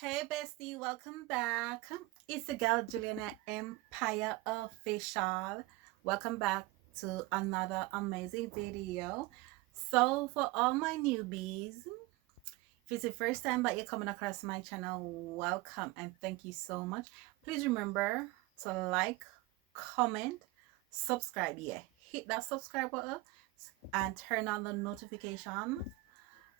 Hey bestie, welcome back. It's the girl Juliana Empire Official. Welcome back to another amazing video. So for all my newbies, if it's the first time that you're coming across my channel, welcome and thank you so much. Please remember to like, comment, subscribe. Yeah, hit that subscribe button and turn on the notification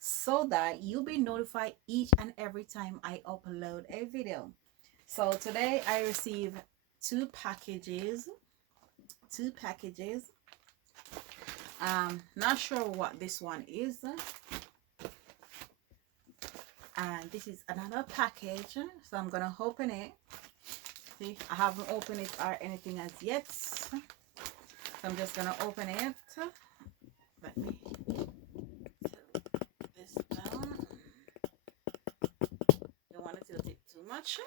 so that you'll be notified each and every time I upload a video. So today I received two packages. Not sure what this one is. And this is another package. So I'm gonna open it. See, I haven't opened it or anything as yet. So I'm just gonna open it. Let me put this down. Don't want to tilt it too much.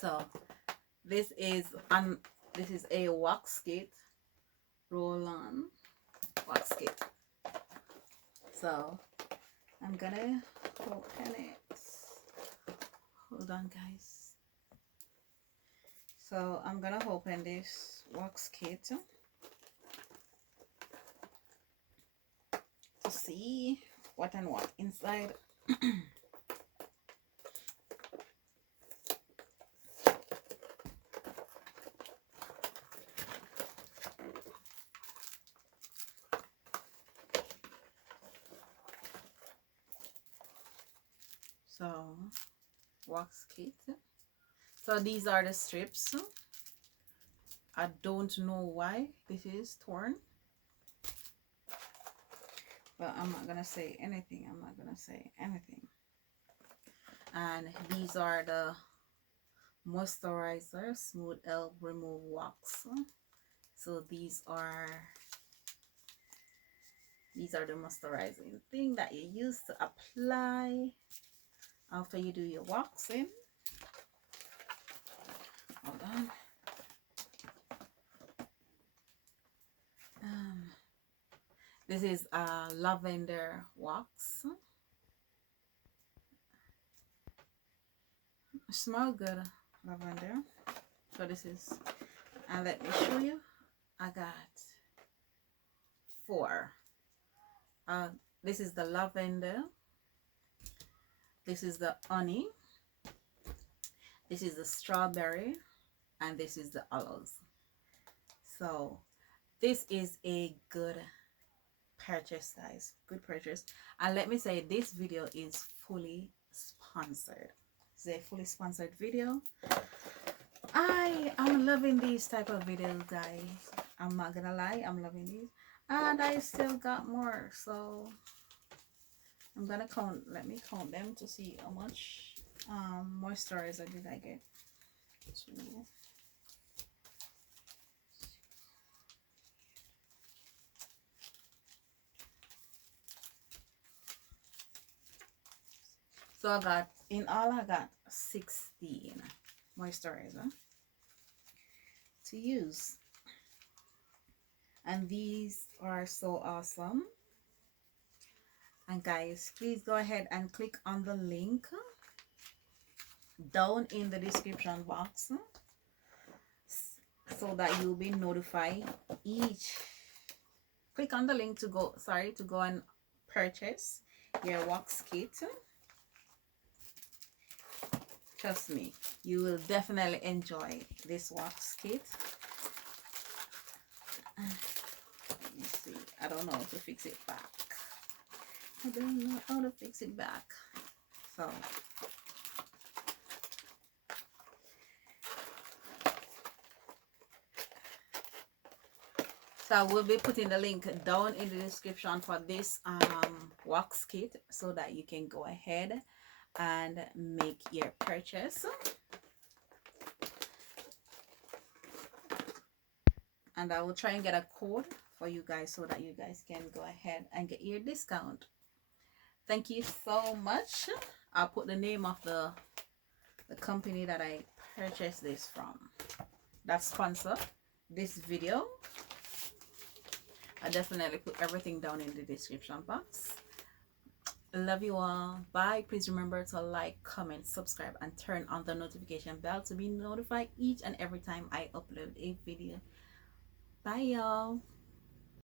So this is a wax kit, roll-on wax kit. So I'm gonna open it. Hold on, guys. So I'm gonna open this wax kit to see what and what inside. So wax kit. So these are the strips. I don't know why this is torn, but I'm not gonna say anything. And these are the moisturizer smooth elf remove wax. So these are the moisturizing thing that you use to apply after you do your waxing. Hold on. This is a lavender wax. Smell good, lavender. So this is, and let me show you. I got 4. This is the lavender. This is the honey. This is the strawberry, and this is the aloes. So this is a good purchase, guys. Good purchase. And let me say, this video is fully sponsored. It's a fully sponsored video. I am loving these type of videos, guys. I'm not gonna lie, I'm loving these, and I still got more. So I'm gonna count. Let me count them to see how much moisturizer did I get. 2. So I got, in all I got 16 moisturizer to use, and these are so awesome. And guys, please go ahead and click on the link down in the description box so that you'll be notified each. Click on the link to go and purchase your wax kit. Trust me, you will definitely enjoy this wax kit. Let me see. I don't know how to fix it back. So I will be putting the link down in the description for this wax kit so that you can go ahead and make your purchase. And I will try and get a code for you guys so that you guys can go ahead and get your discount. Thank you so much. I'll put the name of the company that I purchased this from, that sponsor this video. I definitely put everything down in the description box. Love you all. Bye. Please remember to like, comment, subscribe, and turn on the notification bell to be notified each and every time I upload a video. Bye, y'all.